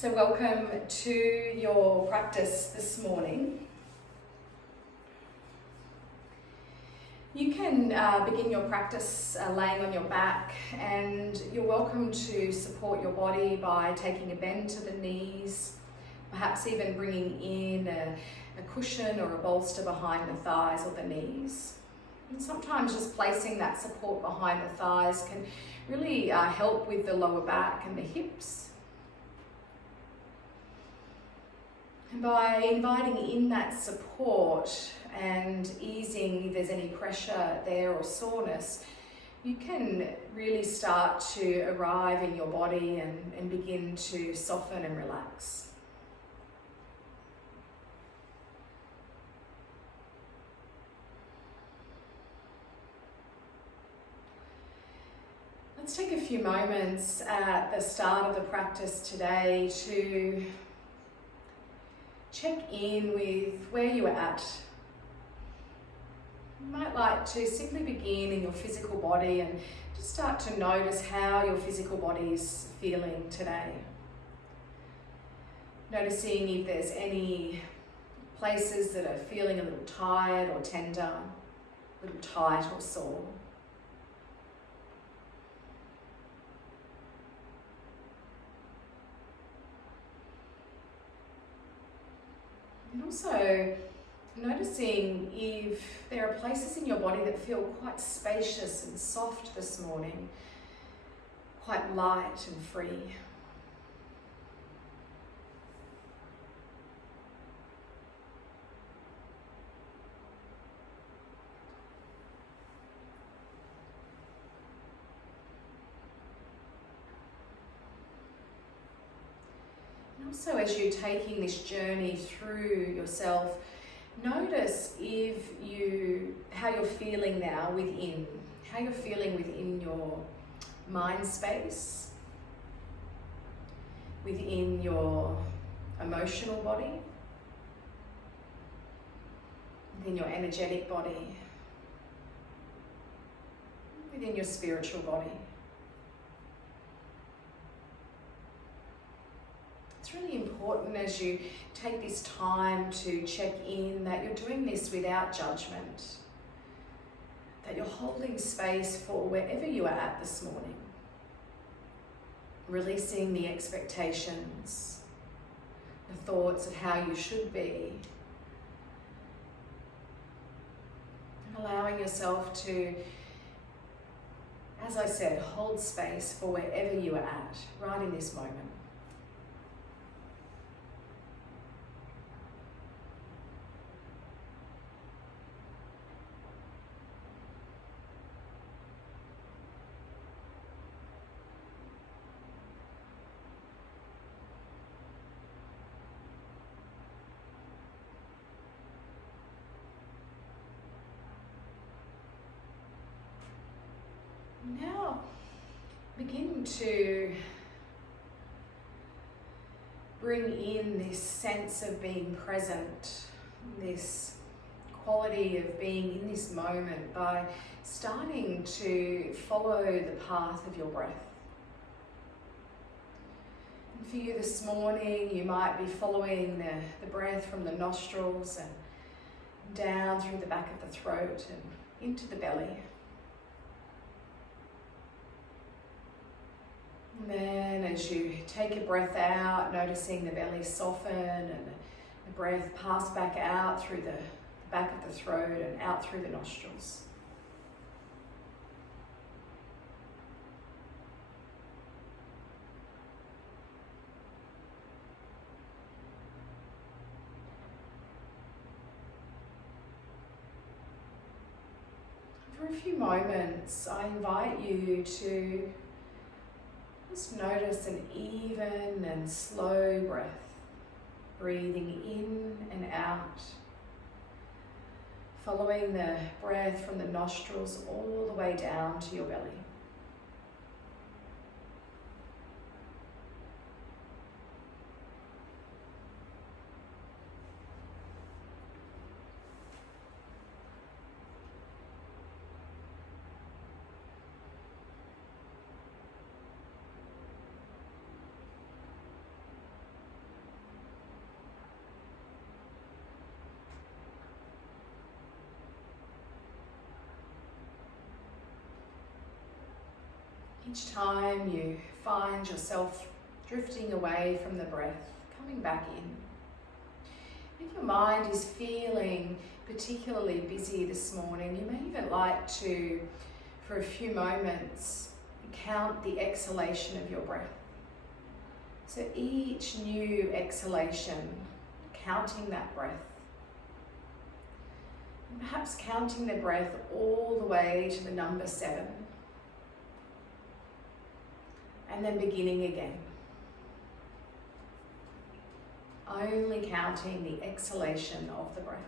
So welcome to your practice this morning. You can begin your practice laying on your back, and you're welcome to support your body by taking a bend to the knees, perhaps even bringing in a cushion or a bolster behind the thighs or the knees. And sometimes just placing that support behind the thighs can really help with the lower back and the hips. And by inviting in that support and easing if there's any pressure there or soreness, you can really start to arrive in your body and begin to soften and relax. Let's take a few moments at the start of the practice today to check in with where you are at. You might like to simply begin in your physical body and just start to notice how your physical body is feeling today. Noticing if there's any places that are feeling a little tired or tender, a little tight or sore. And also noticing if there are places in your body that feel quite spacious and soft this morning, quite light and free. Also, as you're taking this journey through yourself, notice how you're feeling now within, how you're feeling within your mind space, within your emotional body, within your energetic body, within your spiritual body. It's really important as you take this time to check in that you're doing this without judgment, that you're holding space for wherever you are at this morning, releasing the expectations, the thoughts of how you should be, and allowing yourself to, as I said, hold space for wherever you are at right in this moment. Now, begin to bring in this sense of being present, this quality of being in this moment by starting to follow the path of your breath. And for you this morning, you might be following the breath from the nostrils and down through the back of the throat and into the belly. And then as you take a breath out, noticing the belly soften and the breath pass back out through the back of the throat and out through the nostrils. For a few moments, I invite you to just notice an even and slow breath, breathing in and out, following the breath from the nostrils all the way down to your belly. Each time you find yourself drifting away from the breath, coming back in. If your mind is feeling particularly busy this morning, you may even like to, for a few moments, count the exhalation of your breath. So each new exhalation, counting that breath. And perhaps counting the breath all the way to the number 7. And then beginning again. Only counting the exhalation of the breath.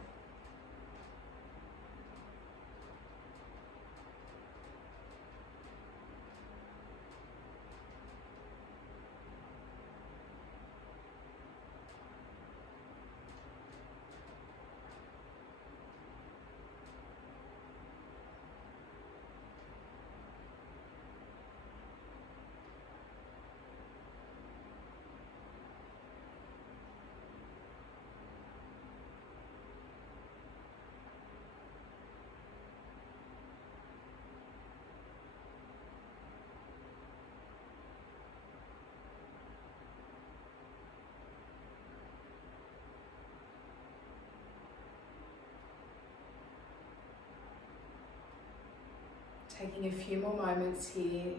Taking a few more moments here,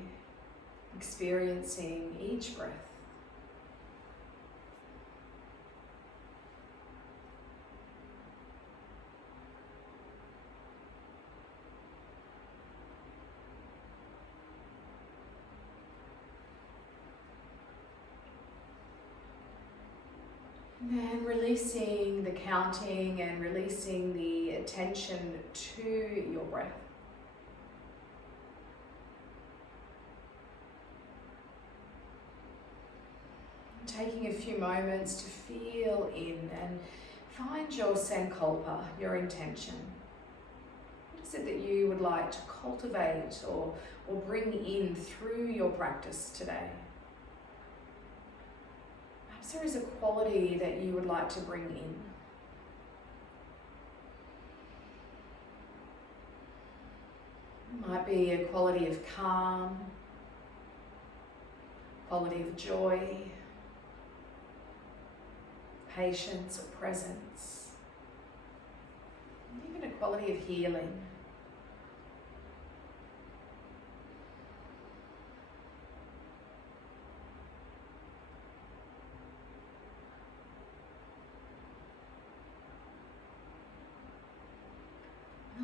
experiencing each breath. And then releasing the counting and releasing the attention to your breath. Taking a few moments to feel in and find your sankalpa, your intention. What is it that you would like to cultivate or bring in through your practice today? Perhaps there is a quality that you would like to bring in. It might be a quality of calm, quality of joy, patience or presence, and even a quality of healing.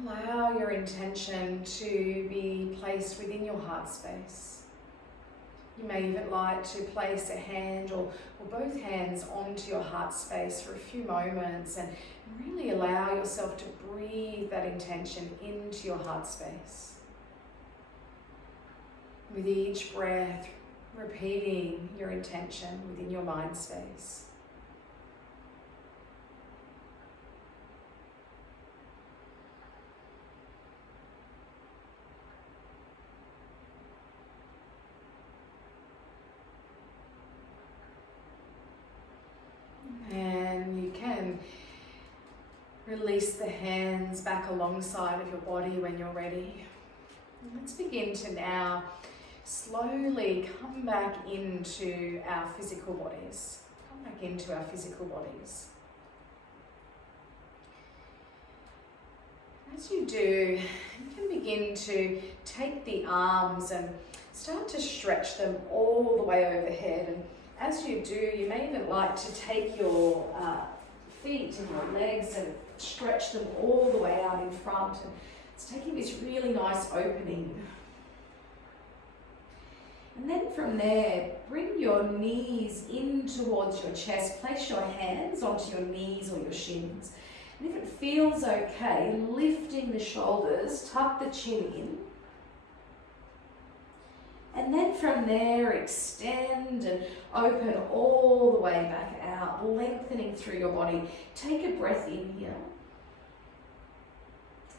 Allow your intention to be placed within your heart space. You may even like to place a hand or both hands onto your heart space for a few moments and really allow yourself to breathe that intention into your heart space. With each breath, repeating your intention within your mind space. And you can release the hands back alongside of your body when you're ready. Let's begin to now slowly come back into our physical bodies. Come back into our physical bodies. As you do, you can begin to take the arms and start to stretch them all the way overhead. And as you do, you may even like to take your feet and your legs and stretch them all the way out in front. And it's taking this really nice opening. And then from there, bring your knees in towards your chest. Place your hands onto your knees or your shins. And if it feels okay, lifting the shoulders, tuck the chin in. And then from there, extend and open all the way back out, lengthening through your body. Take a breath in here.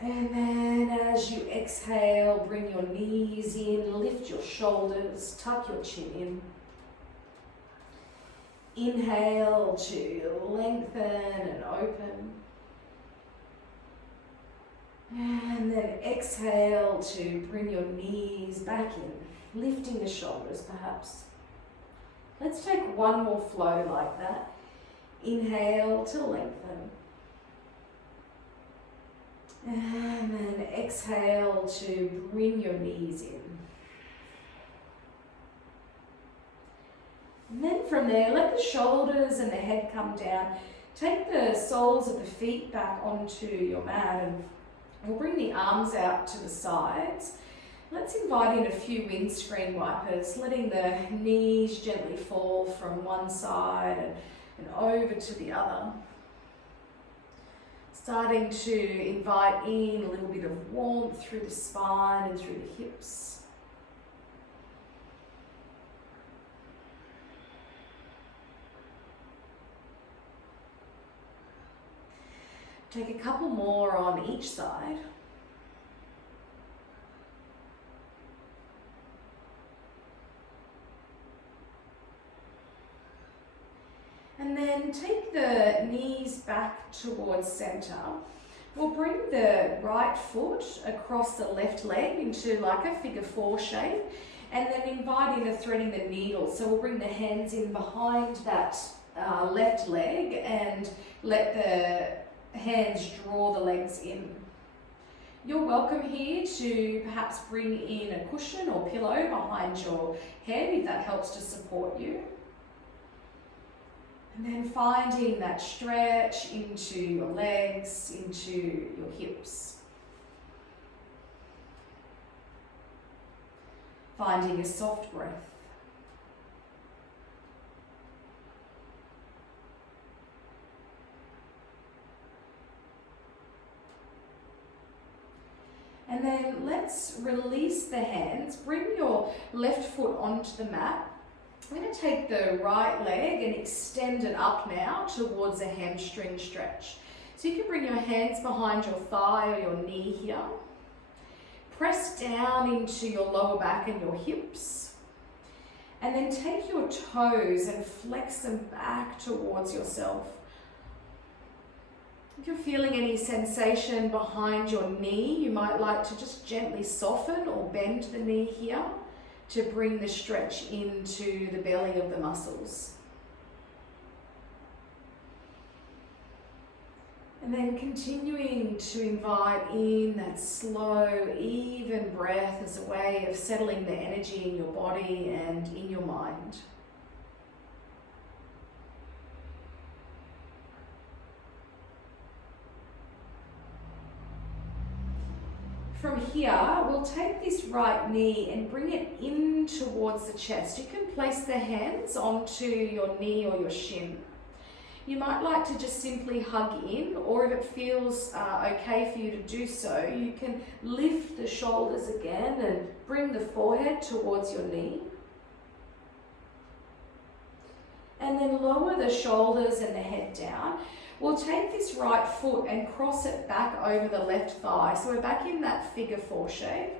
And then as you exhale, bring your knees in, lift your shoulders, tuck your chin in. Inhale to lengthen and open. And then exhale to bring your knees back in. lifting the shoulders perhaps. Let's take one more flow like that. Inhale to lengthen. And then exhale to bring your knees in. And then from there, let the shoulders and the head come down. Take the soles of the feet back onto your mat and we'll bring the arms out to the sides. Let's invite in a few windscreen wipers, letting the knees gently fall from one side and over to the other. Starting to invite in a little bit of warmth through the spine and through the hips. Take a couple more on each side. And then take the knees back towards center. We'll bring the right foot across the left leg into like a figure four shape, and then invite in a threading the needle. So we'll bring the hands in behind that left leg and let the hands draw the legs in. You're welcome here to perhaps bring in a cushion or pillow behind your head if that helps to support you. And then finding that stretch into your legs, into your hips. Finding a soft breath. And then let's release the hands. Bring your left foot onto the mat. I'm going to take the right leg and extend it up now towards a hamstring stretch. So you can bring your hands behind your thigh or your knee here. Press down into your lower back and your hips. And then take your toes and flex them back towards yourself. If you're feeling any sensation behind your knee, you might like to just gently soften or bend the knee here to bring the stretch into the belly of the muscles. And then continuing to invite in that slow, even breath as a way of settling the energy in your body and in your mind. From here, we'll take this right knee and bring it in towards the chest. You can place the hands onto your knee or your shin. You might like to just simply hug in, or if it feels okay for you to do so, you can lift the shoulders again and bring the forehead towards your knee. And then lower the shoulders and the head down. We'll take this right foot and cross it back over the left thigh. So we're back in that figure four shape.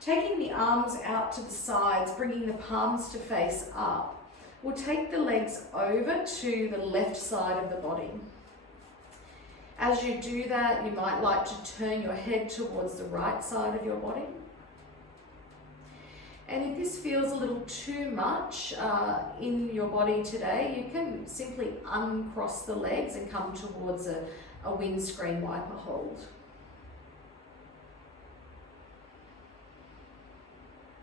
Taking the arms out to the sides, bringing the palms to face up. We'll take the legs over to the left side of the body. As you do that, you might like to turn your head towards the right side of your body. And if this feels a little too much in your body today, you can simply uncross the legs and come towards a windscreen wiper hold.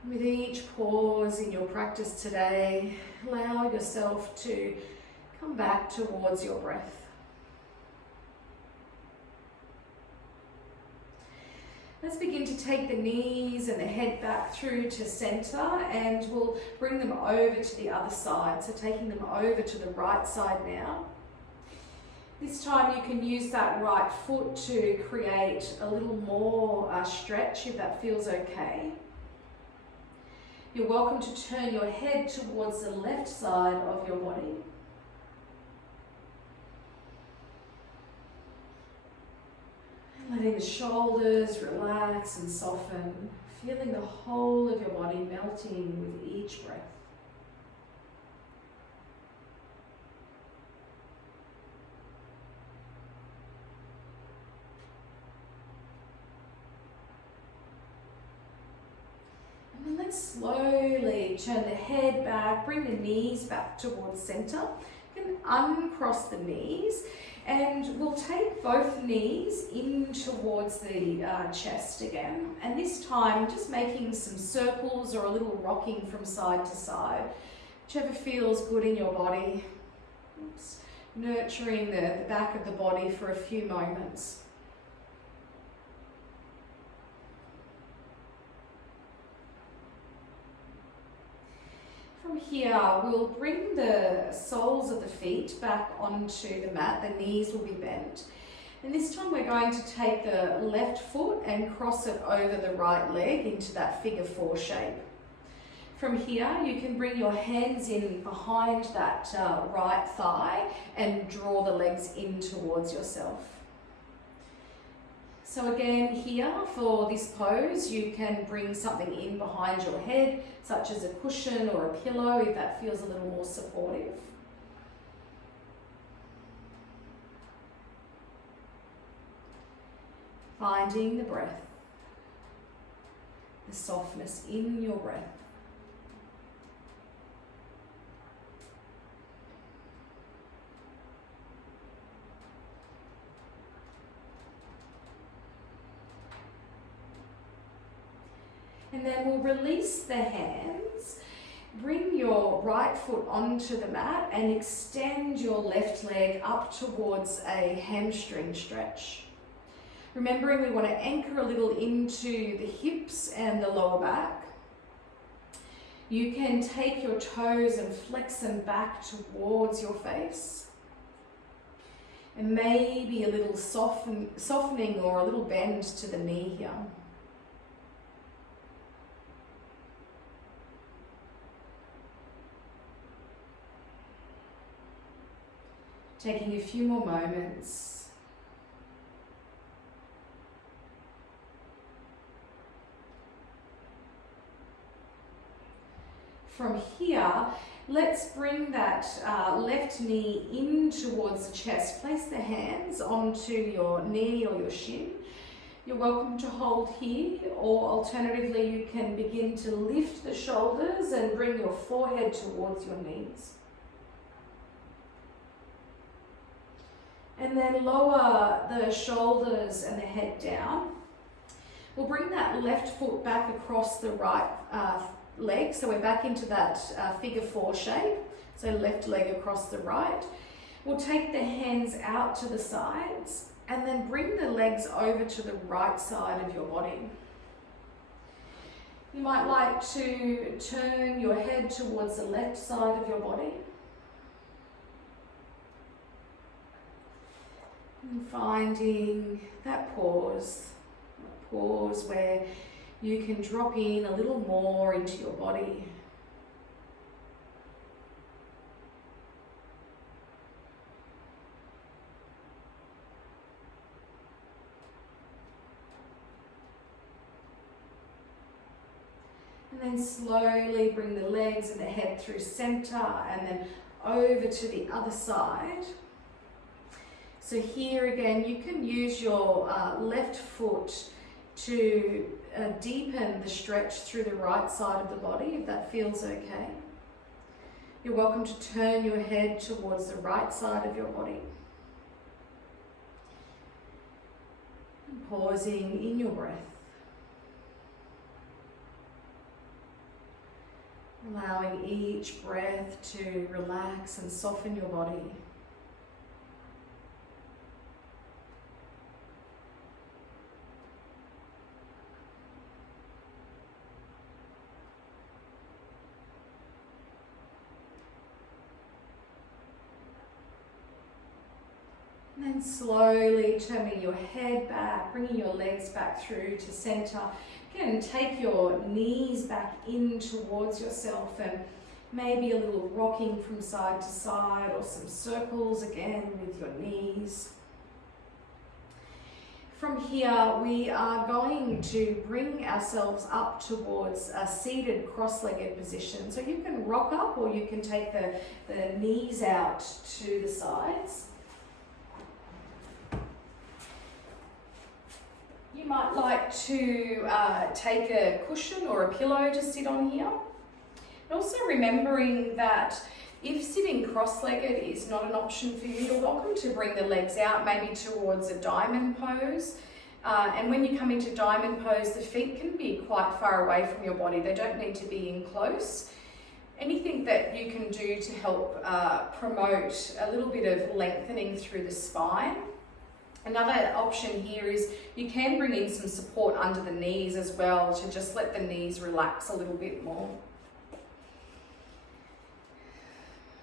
With each pause in your practice today, allow yourself to come back towards your breath. Let's begin to take the knees and the head back through to center, and we'll bring them over to the other side. So taking them over to the right side now. This time you can use that right foot to create a little more stretch if that feels okay. You're welcome to turn your head towards the left side of your body. Letting the shoulders relax and soften, feeling the whole of your body melting with each breath. And then let's slowly turn the head back, bring the knees back towards center. You can uncross the knees, and we'll take both knees in towards the chest again. And this time, just making some circles or a little rocking from side to side, whichever feels good in your body. Oops. Nurturing the back of the body for a few moments. From here, we'll bring the soles of the feet back onto the mat. The knees will be bent. And this time we're going to take the left foot and cross it over the right leg into that figure 4 shape. From here, you can bring your hands in behind that right thigh and draw the legs in towards yourself. So again, here for this pose, you can bring something in behind your head, such as a cushion or a pillow, if that feels a little more supportive. Finding the breath, the softness in your breath. And then we'll release the hands, bring your right foot onto the mat and extend your left leg up towards a hamstring stretch. Remembering we want to anchor a little into the hips and the lower back. You can take your toes and flex them back towards your face. And maybe a little softening or a little bend to the knee here. Taking a few more moments. From here, let's bring that left knee in towards the chest. Place the hands onto your knee or your shin. You're welcome to hold here, or alternatively you can begin to lift the shoulders and bring your forehead towards your knees. And then lower the shoulders and the head down. We'll bring that left foot back across the right leg. So we're back into that figure 4 shape. So left leg across the right. We'll take the hands out to the sides and then bring the legs over to the right side of your body. You might like to turn your head towards the left side of your body. And finding that pause where you can drop in a little more into your body. And then slowly bring the legs and the head through center and then over to the other side. So here again, you can use your left foot to deepen the stretch through the right side of the body, if that feels okay. You're welcome to turn your head towards the right side of your body. And pausing in your breath. Allowing each breath to relax and soften your body. And then slowly turning your head back, bringing your legs back through to center. Again, take your knees back in towards yourself and maybe a little rocking from side to side or some circles again with your knees. From here, we are going to bring ourselves up towards a seated cross-legged position. So you can rock up or you can take the knees out to the sides. You might like to take a cushion or a pillow to sit on here. And also remembering that if sitting cross-legged is not an option for you, you're welcome to bring the legs out, maybe towards a diamond pose. And when you come into diamond pose, the feet can be quite far away from your body. They don't need to be in close. Anything that you can do to help promote a little bit of lengthening through the spine. Another option here is you can bring in some support under the knees as well to just let the knees relax a little bit more.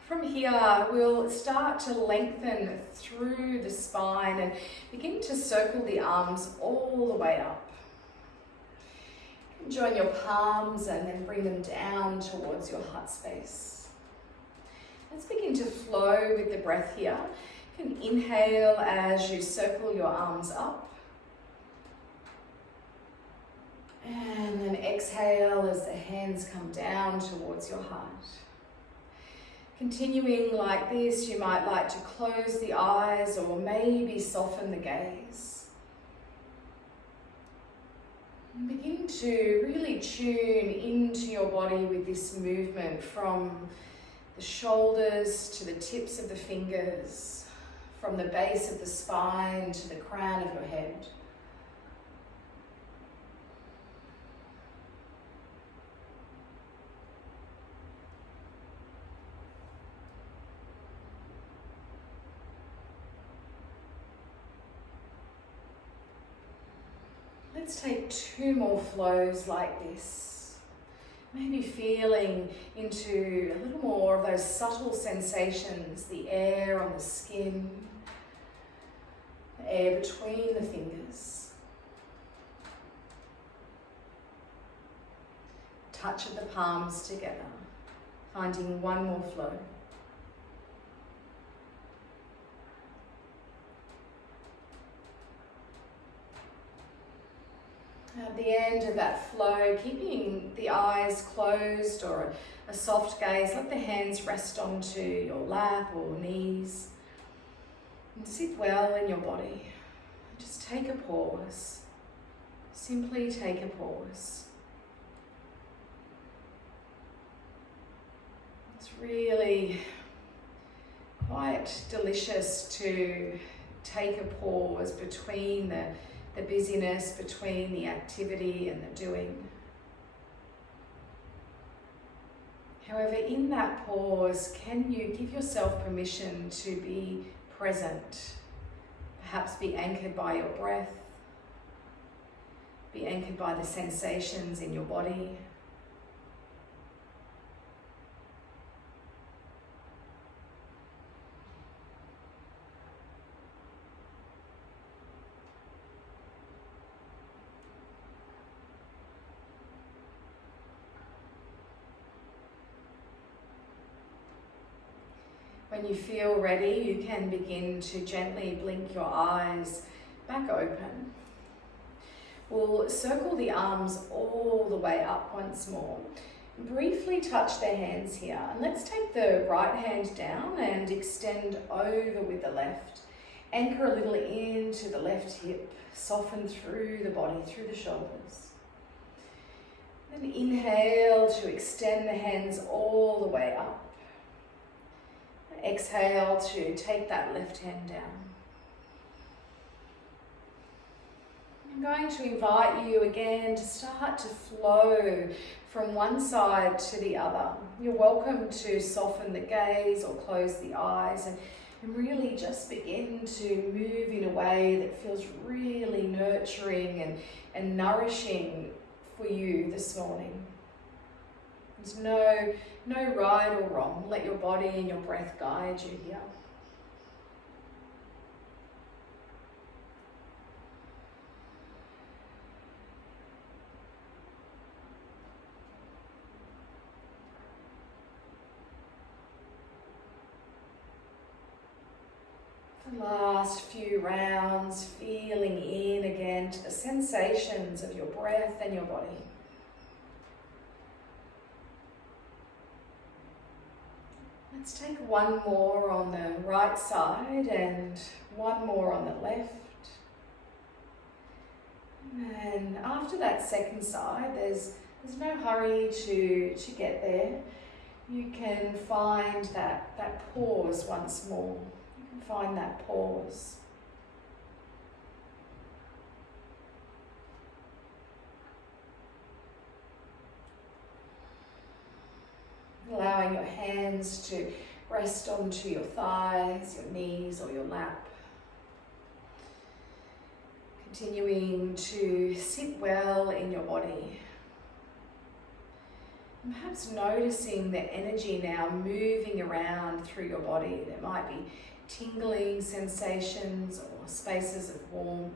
From here, we'll start to lengthen through the spine and begin to circle the arms all the way up. Join your palms and then bring them down towards your heart space. Let's begin to flow with the breath here. You can inhale as you circle your arms up. And then exhale as the hands come down towards your heart. Continuing like this, you might like to close the eyes or maybe soften the gaze. And begin to really tune into your body with this movement from the shoulders to the tips of the fingers, from the base of the spine to the crown of your head. Let's take 2 more flows like this. Maybe feeling into a little more of those subtle sensations, the air on the skin, the air between the fingers, touch of the palms together, finding 1 more flow. At the end of that flow, keeping the eyes closed or a soft gaze, let the hands rest onto your lap or knees. And sit well in your body. Just take a pause. Simply take a pause. It's really quite delicious to take a pause between the busyness, between the activity and the doing. However, in that pause, can you give yourself permission to be present? Perhaps be anchored by your breath, be anchored by the sensations in your body. When you feel ready, you can begin to gently blink your eyes back open. We'll circle the arms all the way up once more. Briefly touch the hands here. And let's take the right hand down and extend over with the left. Anchor a little into the left hip. Soften through the body, through the shoulders. Then inhale to extend the hands all the way up. Exhale to take that left hand down. I'm going to invite you again to start to flow from one side to the other. You're welcome to soften the gaze or close the eyes and really just begin to move in a way that feels really nurturing and nourishing for you this morning. There's no right or wrong. Let your body and your breath guide you here. The last few rounds, feeling in again to the sensations of your breath and your body. Let's take 1 more on the right side and 1 more on the left. And after that second side, there's no hurry to get there. You can find that pause once more. You can find that pause. Allowing your hands to rest onto your thighs, your knees, or your lap. Continuing to sit well in your body. And perhaps noticing the energy now moving around through your body. There might be tingling sensations or spaces of warmth.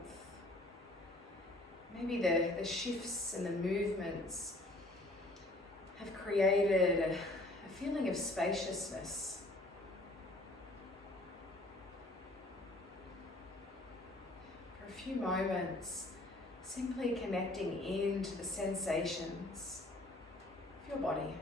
Maybe the shifts and the movements have created a feeling of spaciousness. For a few moments, simply connecting into the sensations of your body.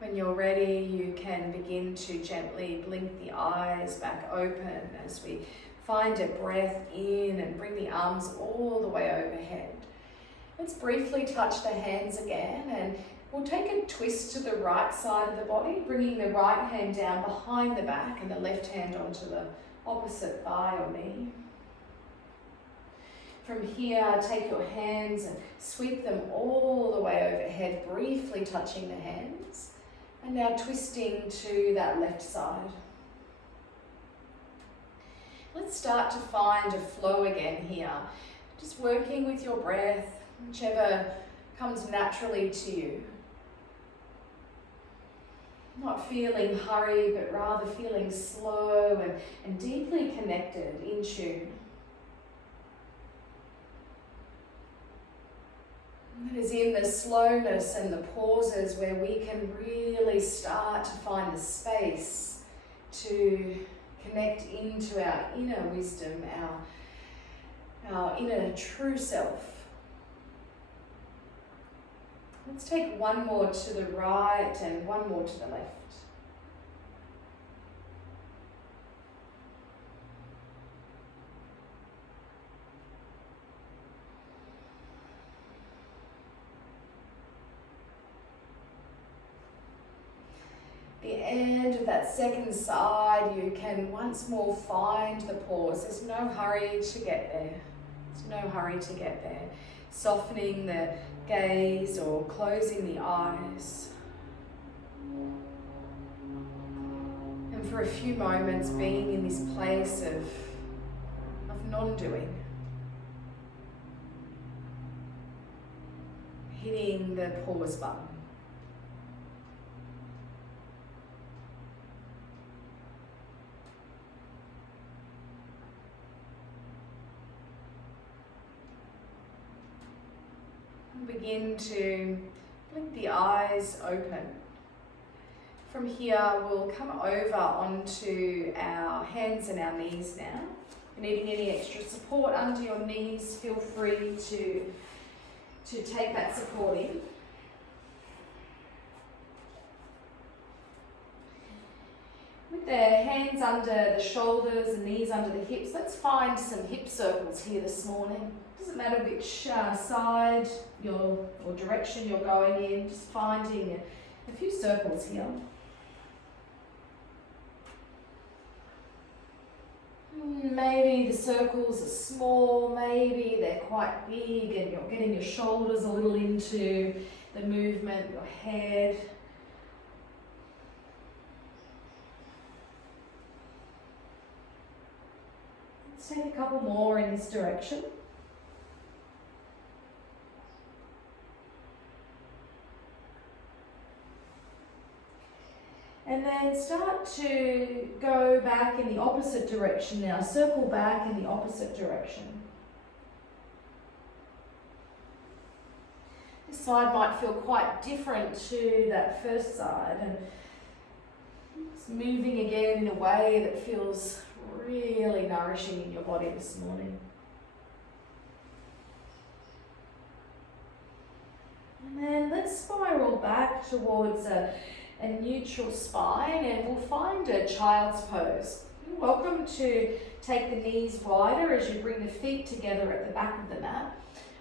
When you're ready, you can begin to gently blink the eyes back open as we find a breath in and bring the arms all the way overhead. Let's briefly touch the hands again, and we'll take a twist to the right side of the body, bringing the right hand down behind the back and the left hand onto the opposite thigh or knee. From here, take your hands and sweep them all the way overhead, briefly touching the hands. And now twisting to that left side. Let's start to find a flow again here. Just working with your breath, whichever comes naturally to you. Not feeling hurried, but rather feeling slow and deeply connected, in tune. It is in the slowness and the pauses where we can really start to find the space to connect into our inner wisdom, our inner true self. Let's take one more to the right and one more to the left. The end of that second side, you can once more find the pause. There's no hurry to get there. There's no hurry to get there. Softening the gaze or closing the eyes. And for a few moments being in this place of non-doing. Hitting the pause button. Begin to blink the eyes open. From here, we'll come over onto our hands and our knees now. If you're needing any extra support under your knees, feel free to take that support in. With the hands under the shoulders and knees under the hips, let's find some hip circles here this morning. Doesn't matter which side or direction you're going in, just finding a few circles here. Maybe the circles are small, maybe they're quite big and you're getting your shoulders a little into the movement, your head. Let's take a couple more in this direction. And then start to go back in the opposite direction now. Circle back in the opposite direction. This side might feel quite different to that first side. And it's moving again in a way that feels really nourishing in your body this morning. And then let's spiral back towards a neutral spine, and we'll find a child's pose. You're welcome to take the knees wider as you bring the feet together at the back of the mat.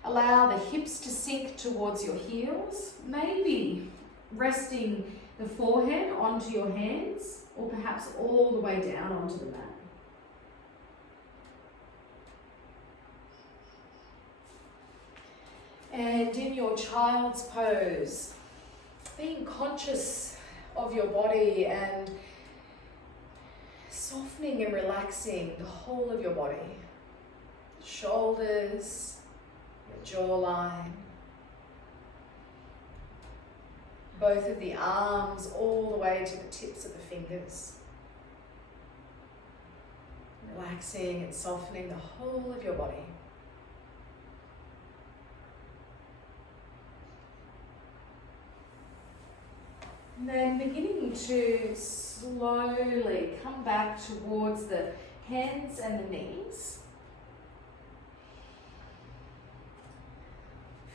Allow the hips to sink towards your heels, maybe resting the forehead onto your hands, or perhaps all the way down onto the mat. And in your child's pose, being conscious of your body and softening and relaxing the whole of your body. Shoulders, your jawline, both of the arms all the way to the tips of the fingers. Relaxing and softening the whole of your body. And then beginning to slowly come back towards the hands and the knees.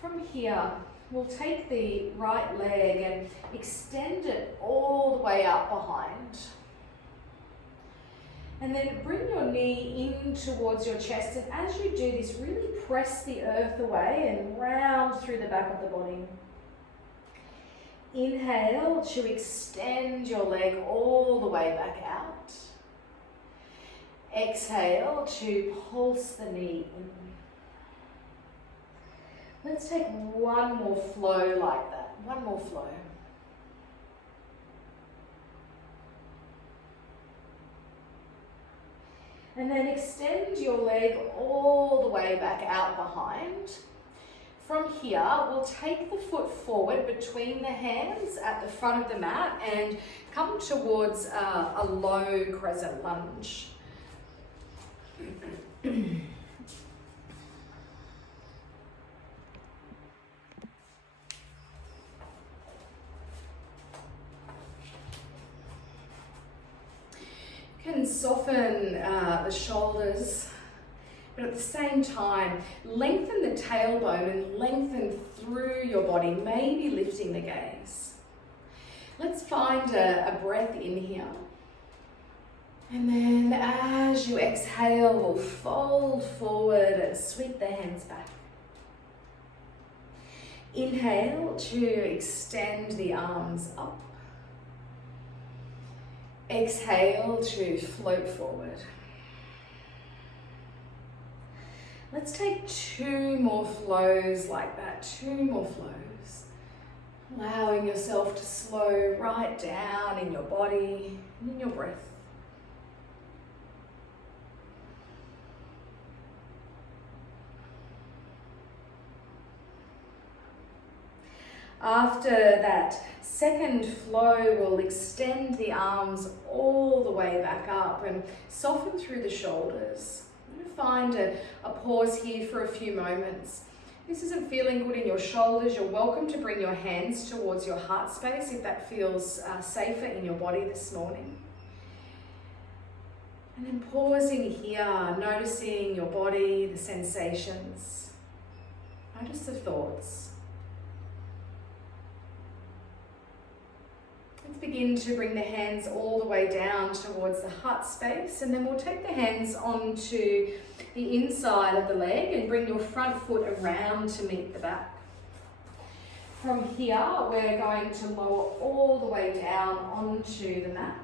From here, we'll take the right leg and extend it all the way up behind. And then bring your knee in towards your chest, and as you do this, really press the earth away and round through the back of the body. Inhale to extend your leg all the way back out. Exhale to pulse the knee in. Let's take one more flow like that. One more flow. And then extend your leg all the way back out behind. From here, we'll take the foot forward between the hands at the front of the mat and come towards a low crescent lunge. You can soften the shoulders, but at the same time, lengthen the tailbone and lengthen through your body, maybe lifting the gaze. Let's find a breath in here. And then as you exhale, we'll fold forward and sweep the hands back. Inhale to extend the arms up. Exhale to float forward. Let's take 2 more flows like that, 2 more flows. Allowing yourself to slow right down in your body and in your breath. After that second flow, we'll extend the arms all the way back up and soften through the shoulders. Find a pause here for a few moments. If this isn't feeling good in your shoulders, you're welcome to bring your hands towards your heart space if that feels safer in your body this morning. And then pausing here, noticing your body, the sensations. Notice the thoughts. Let's begin to bring the hands all the way down towards the heart space, and then we'll take the hands onto the inside of the leg and bring your front foot around to meet the back. From here, we're going to lower all the way down onto the mat.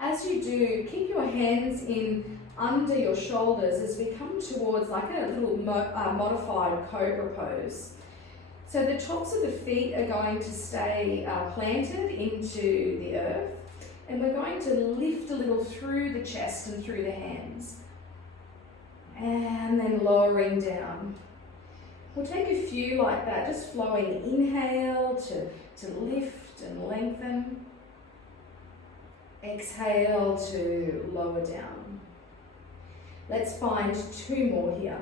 As you do, keep your hands in under your shoulders as we come towards like a little modified cobra pose. So the tops of the feet are going to stay planted into the earth, and we're going to lift a little through the chest and through the hands. And then lowering down. We'll take a few like that, just flowing. Inhale to lift and lengthen. Exhale to lower down. Let's find 2 more here.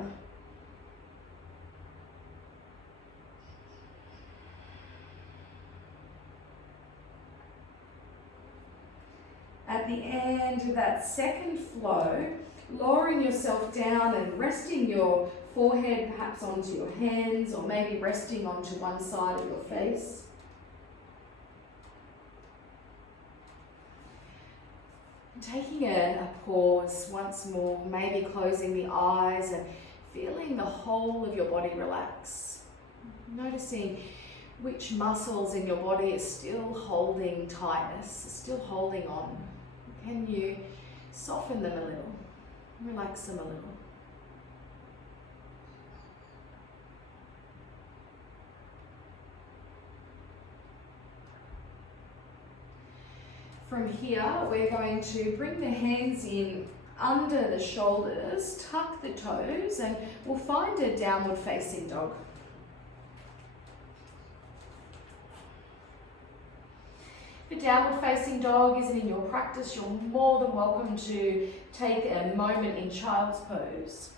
At the end of that second flow, lowering yourself down and resting your forehead perhaps onto your hands, or maybe resting onto one side of your face. Taking a pause once more, maybe closing the eyes and feeling the whole of your body relax. Noticing which muscles in your body are still holding tightness, still holding on. Can you soften them a little, relax them a little? From here, we're going to bring the hands in under the shoulders, tuck the toes, and we'll find a downward facing dog. If a downward facing dog isn't in your practice, you're more than welcome to take a moment in child's pose.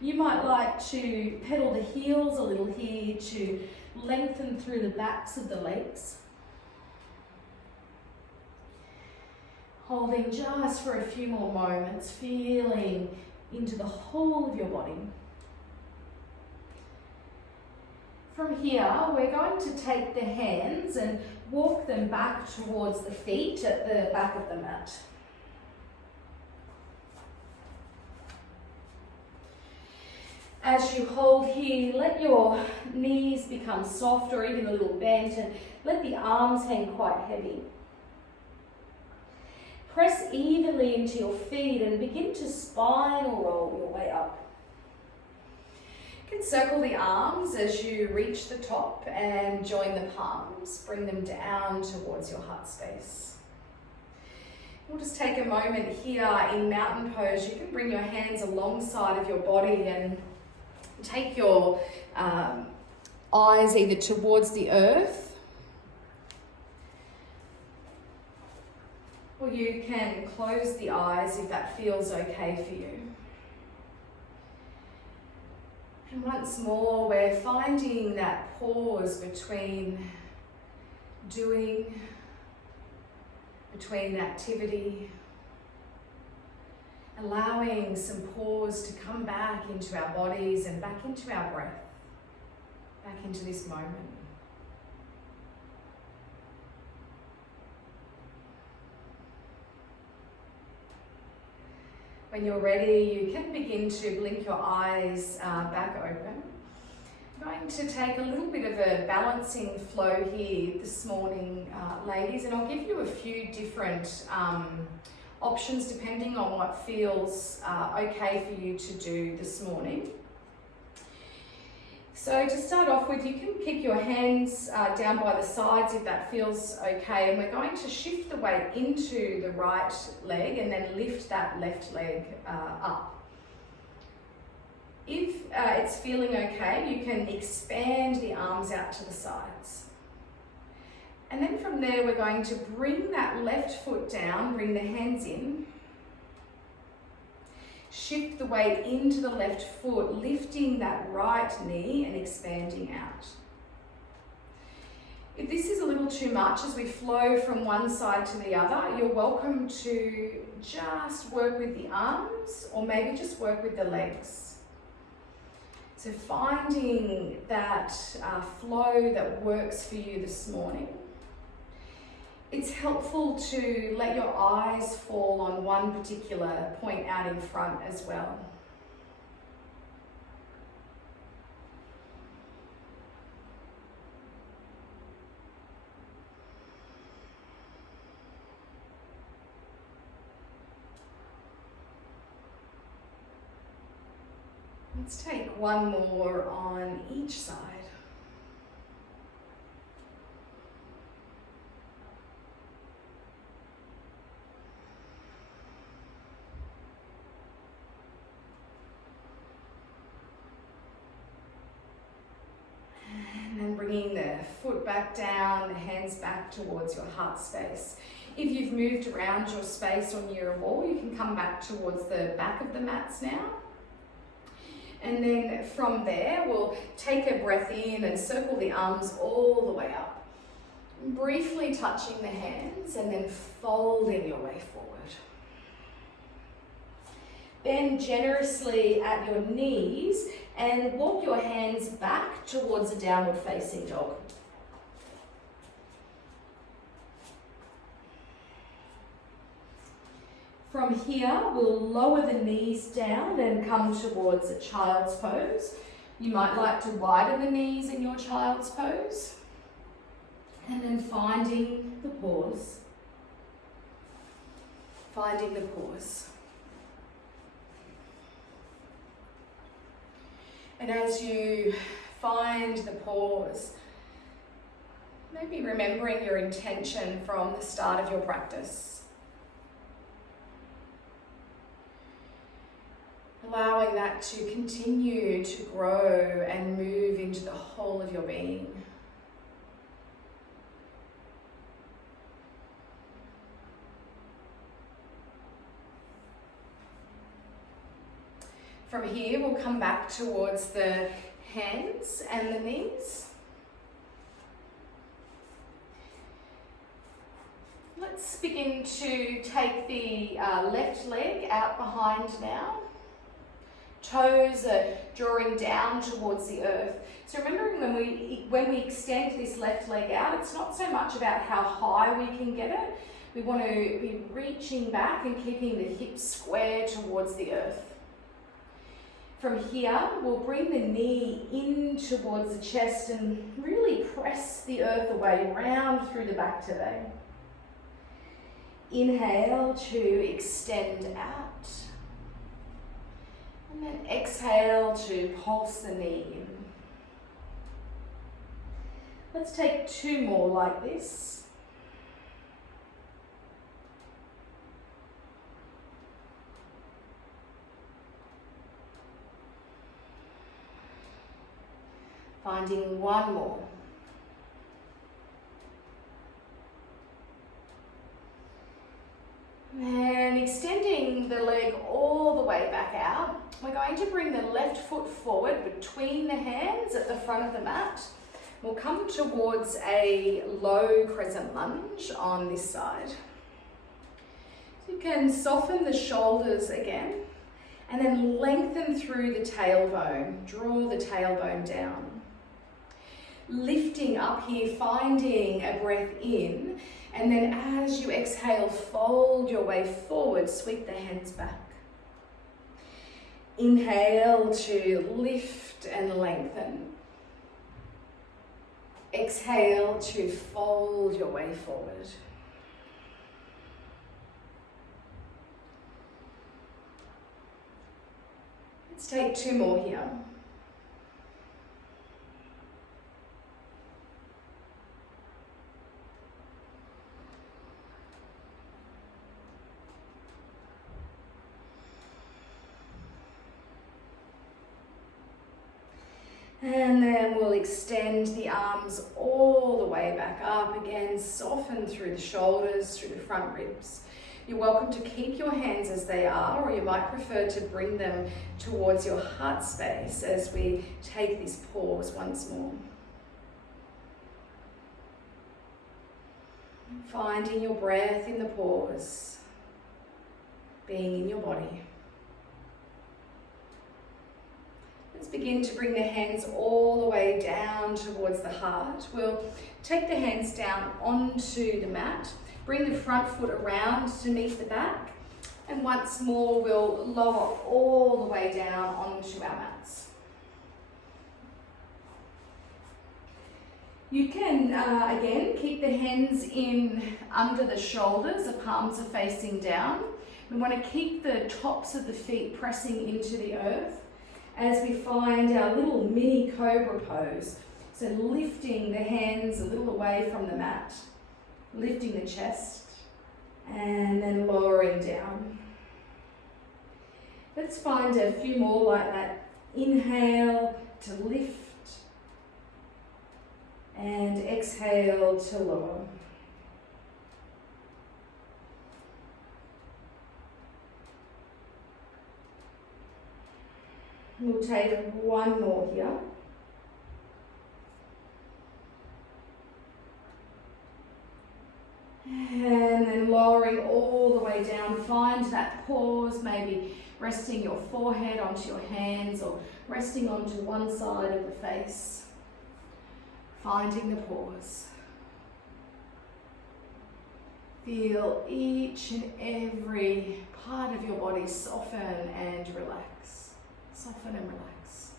You might like to pedal the heels a little here to lengthen through the backs of the legs. Holding just for a few more moments, feeling into the whole of your body. From here, we're going to take the hands and walk them back towards the feet at the back of the mat. As you hold here, let your knees become soft or even a little bent, and let the arms hang quite heavy. Press evenly into your feet and begin to spinal roll your way up. You can circle the arms as you reach the top and join the palms. Bring them down towards your heart space. We'll just take a moment here in mountain pose. You can bring your hands alongside of your body and take your eyes either towards the earth, or you can close the eyes if that feels okay for you. And once more, we're finding that pause between doing, between activity, allowing some pause to come back into our bodies and back into our breath, back into this moment. When you're ready, you can begin to blink your eyes back open. I'm going to take a little bit of a balancing flow here this morning, ladies, and I'll give you a few different options depending on what feels okay for you to do this morning. So to start off with, you can kick your hands down by the sides if that feels okay, and we're going to shift the weight into the right leg and then lift that left leg up. If it's feeling okay, you can expand the arms out to the sides. And then from there, we're going to bring that left foot down, bring the hands in, shift the weight into the left foot, lifting that right knee and expanding out. If this is a little too much as we flow from one side to the other, you're welcome to just work with the arms or maybe just work with the legs. So finding that flow that works for you this morning. It's helpful to let your eyes fall on one particular point out in front as well. Let's take one more on each side. Bringing the foot back down, the hands back towards your heart space. If you've moved around your space or near a wall, you can come back towards the back of the mats now. And then from there, we'll take a breath in and circle the arms all the way up. Briefly touching the hands and then folding your way forward. bend generously at your knees and walk your hands back towards a downward facing dog. From here, we'll lower the knees down and come towards a child's pose. You might like to widen the knees in your child's pose. And then finding the pause. Finding the pause. And as you find the pause, maybe remembering your intention from the start of your practice. Allowing that to continue to grow and move into the whole of your being. From here, we'll come back towards the hands and the knees. Let's begin to take the left leg out behind now. Toes are drawing down towards the earth. So remembering when we extend this left leg out, it's not so much about how high we can get it. We want to be reaching back and keeping the hips square towards the earth. From here, we'll bring the knee in towards the chest and really press the earth away, round through the back today. Inhale to extend out. And then exhale to pulse the knee in. Let's take 2 more like this. Finding 1 more. And extending the leg all the way back out. We're going to bring the left foot forward between the hands at the front of the mat. We'll come towards a low crescent lunge on this side. So you can soften the shoulders again and then lengthen through the tailbone. Draw the tailbone down. Lifting up here, finding a breath in, and then as you exhale, fold your way forward, sweep the hands back. Inhale to lift and lengthen. Exhale to fold your way forward. Let's take 2 more here. And then we'll extend the arms all the way back up again, soften through the shoulders, through the front ribs. You're welcome to keep your hands as they are, or you might prefer to bring them towards your heart space as we take this pause once more. Finding your breath in the pause, being in your body. Let's begin to bring the hands all the way down towards the heart. We'll take the hands down onto the mat, bring the front foot around to meet the back, and once more we'll lower all the way down onto our mats. You can, again, keep the hands in under the shoulders, the palms are facing down. We want to keep the tops of the feet pressing into the earth as we find our little mini cobra pose. So lifting the hands a little away from the mat, lifting the chest, and then lowering down. Let's find a few more like that. Inhale to lift, and exhale to lower. We'll take 1 more here. And then lowering all the way down. Find that pause, maybe resting your forehead onto your hands or resting onto one side of the face. Finding the pause. Feel each and every part of your body soften and relax. Soften and relax.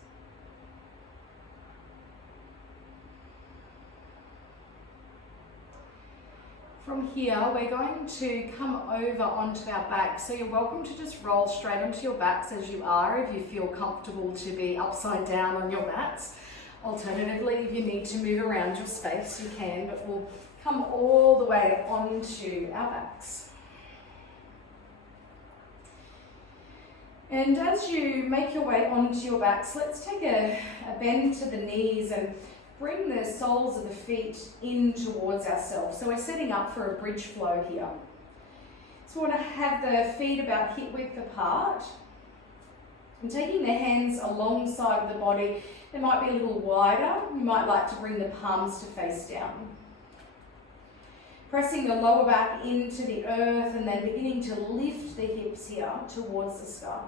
From here, we're going to come over onto our back. So you're welcome to just roll straight onto your backs as you are if you feel comfortable to be upside down on your mats. Alternatively, if you need to move around your space, you can, but we'll come all the way onto our backs. And as you make your way onto your backs, let's take a bend to the knees and bring the soles of the feet in towards ourselves. So we're setting up for a bridge flow here. So we want to have the feet about hip width apart. And taking the hands alongside of the body, they might be a little wider. You might like to bring the palms to face down. Pressing the lower back into the earth and then beginning to lift the hips here towards the sky.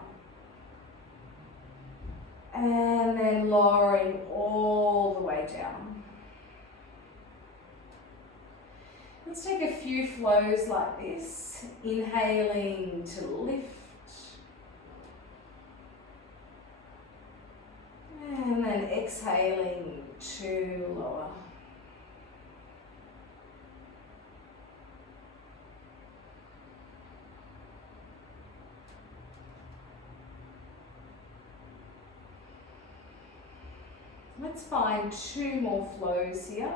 And then lowering all the way down. Let's take a few flows like this. Inhaling to lift. And then exhaling to lower. Let's find 2 more flows here.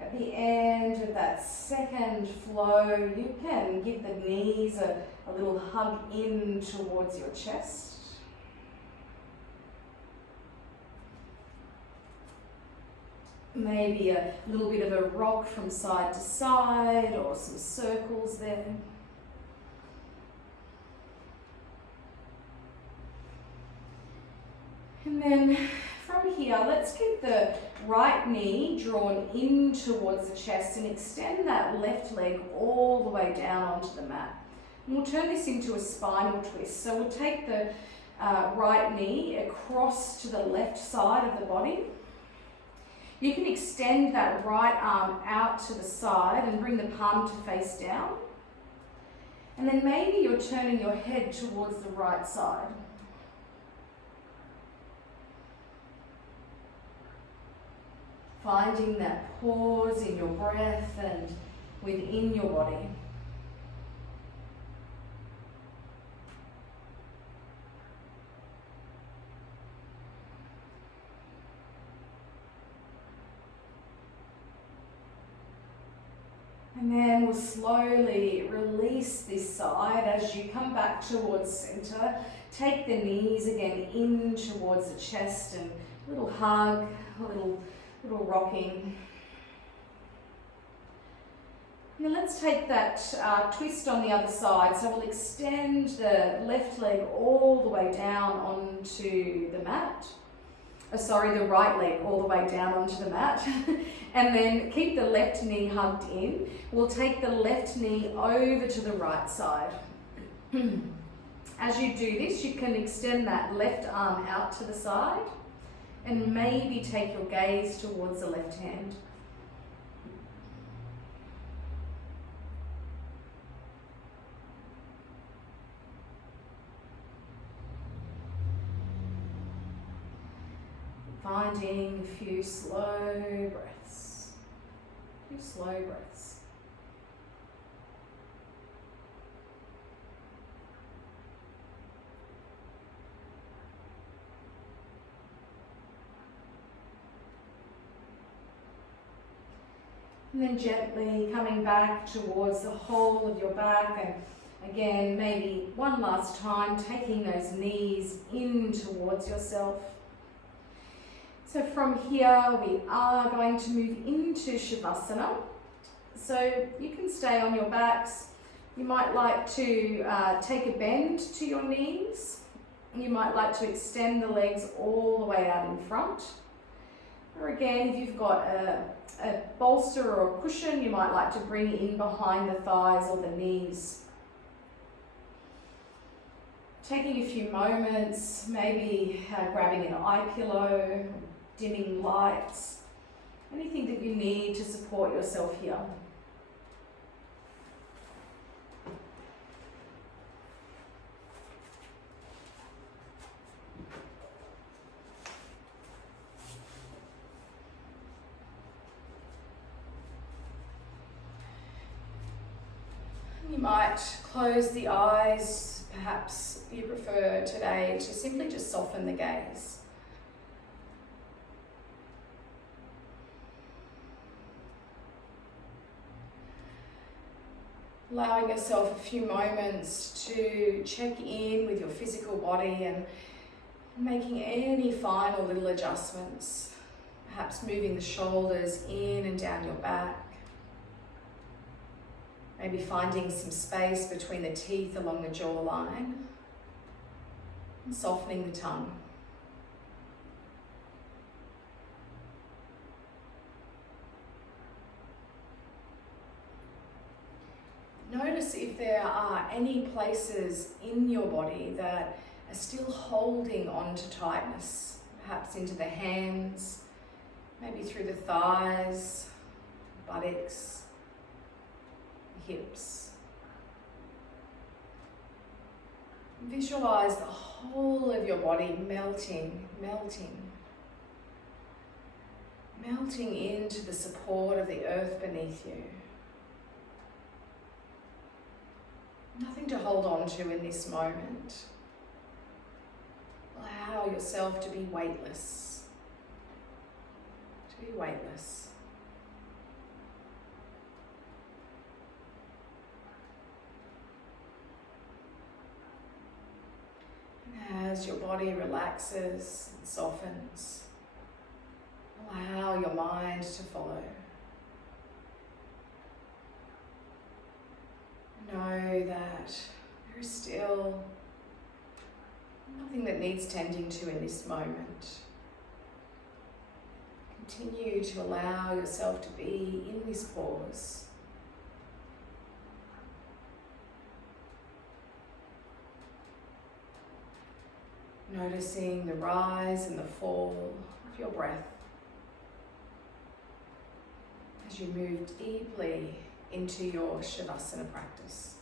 At the end of that second flow, you can give the knees a little hug in towards your chest. Maybe a little bit of a rock from side to side or some circles there. And then from here, let's get the right knee drawn in towards the chest and extend that left leg all the way down onto the mat. And we'll turn this into a spinal twist. So we'll take the right knee across to the left side of the body. You can extend that right arm out to the side and bring the palm to face down. And then maybe you're turning your head towards the right side. Finding that pause in your breath and within your body. And then we'll slowly release this side as you come back towards center. Take the knees again in towards the chest and a little hug, a little rocking. Now let's take that twist on the other side. So we'll extend the left leg all the way down onto the mat. The right leg all the way down onto the mat. And then keep the left knee hugged in. We'll take the left knee over to the right side. As you do this, you can extend that left arm out to the side and maybe take your gaze towards the left hand. Finding a few slow breaths. And then gently coming back towards the whole of your back, and again, maybe one last time, taking those knees in towards yourself. So from here, we are going to move into Shavasana. So you can stay on your backs, You might like to take a bend to your knees. You might like to extend the legs all the way out in front. Or again, if you've got a bolster or a cushion, you might like to bring it in behind the thighs or the knees. Taking a few moments, maybe grabbing an eye pillow, dimming lights, anything that you need to support yourself here. You might close the eyes, perhaps you prefer today to simply just soften the gaze. Allowing yourself a few moments to check in with your physical body and making any final little adjustments, perhaps moving the shoulders in and down your back. Maybe finding some space between the teeth along the jawline and softening the tongue. Notice if there are any places in your body that are still holding on to tightness, perhaps into the hands, maybe through the thighs, buttocks, hips. Visualize the whole of your body melting into the support of the earth beneath you. Nothing to hold on to in this moment. Allow yourself to be weightless. To be weightless. As your body relaxes and softens, allow your mind to follow. Know that there is still nothing that needs tending to in this moment. Continue to allow yourself to be in this pause. Noticing the rise and the fall of your breath as you move deeply into your Shavasana practice.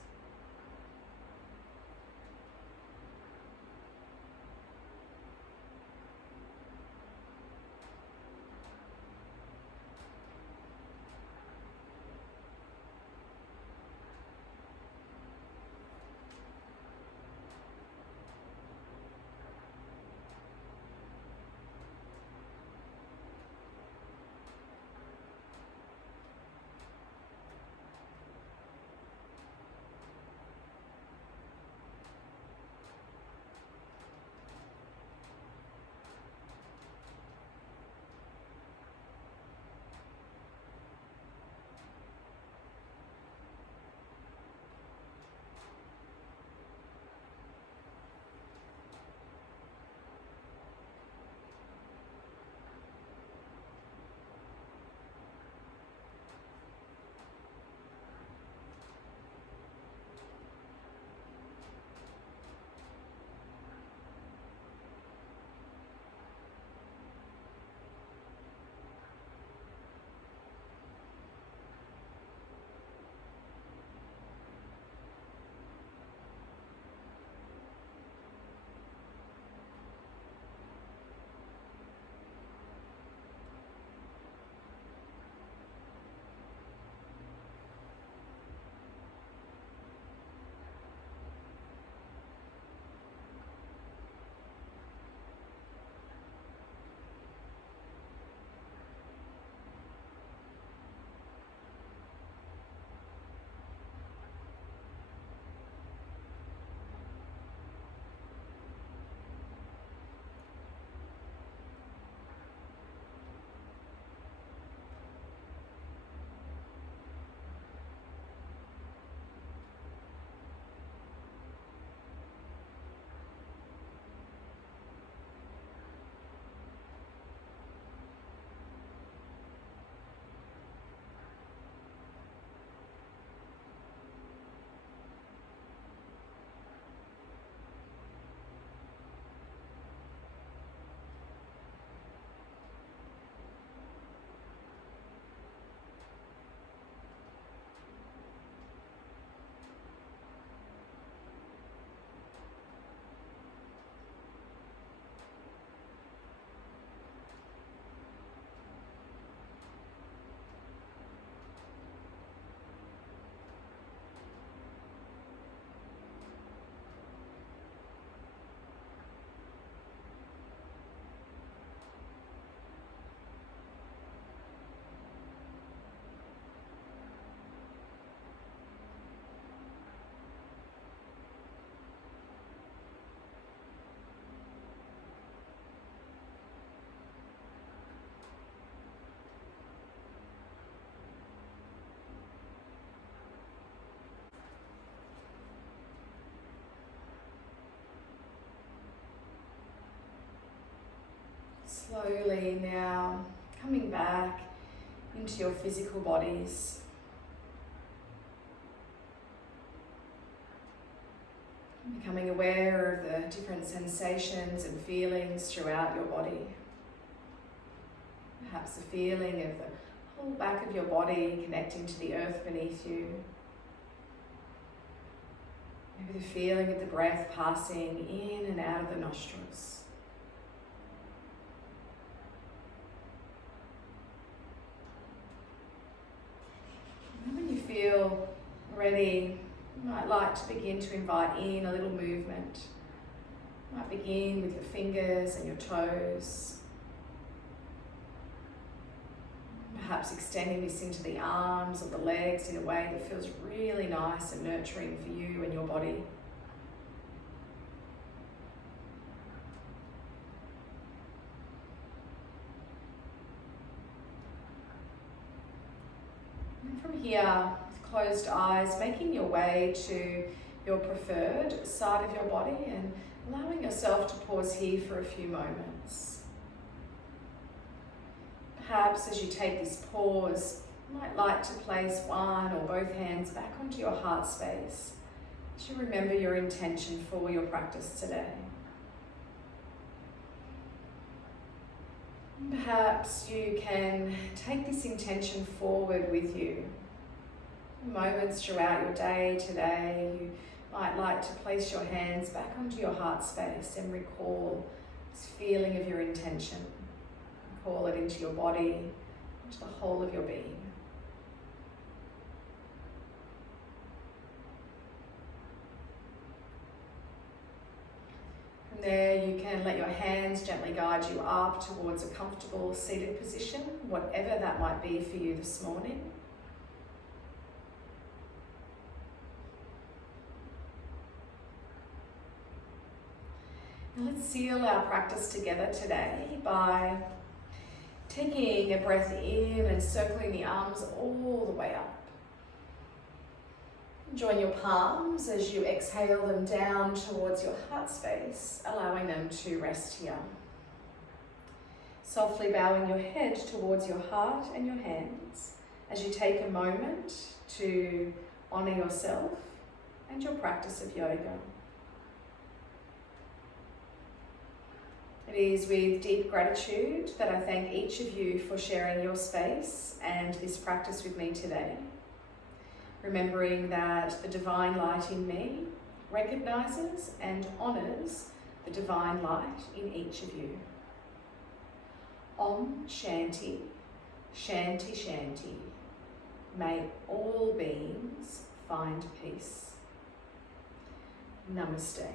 Slowly now coming back into your physical bodies. Becoming aware of the different sensations and feelings throughout your body. Perhaps the feeling of the whole back of your body connecting to the earth beneath you. Maybe the feeling of the breath passing in and out of the nostrils. And when you feel ready, you might like to begin to invite in a little movement. You might begin with your fingers and your toes. Perhaps extending this into the arms or the legs in a way that feels really nice and nurturing for you and your body. And from here, with closed eyes, making your way to your preferred side of your body and allowing yourself to pause here for a few moments. Perhaps as you take this pause, you might like to place one or both hands back onto your heart space as you remember your intention for your practice today. Perhaps you can take this intention forward with you. Moments throughout your day today, you might like to place your hands back onto your heart space and recall this feeling of your intention. Call it into your body, into the whole of your being. From there, you can let your hands gently guide you up towards a comfortable seated position, whatever that might be for you this morning. Now let's seal our practice together today by taking a breath in and circling the arms all the way up. Join your palms as you exhale them down towards your heart space, allowing them to rest here. Softly bowing your head towards your heart and your hands as you take a moment to honour yourself and your practice of yoga. It is with deep gratitude that I thank each of you for sharing your space and this practice with me today. Remembering that the divine light in me recognises and honours the divine light in each of you. Om Shanti, Shanti Shanti. May all beings find peace. Namaste.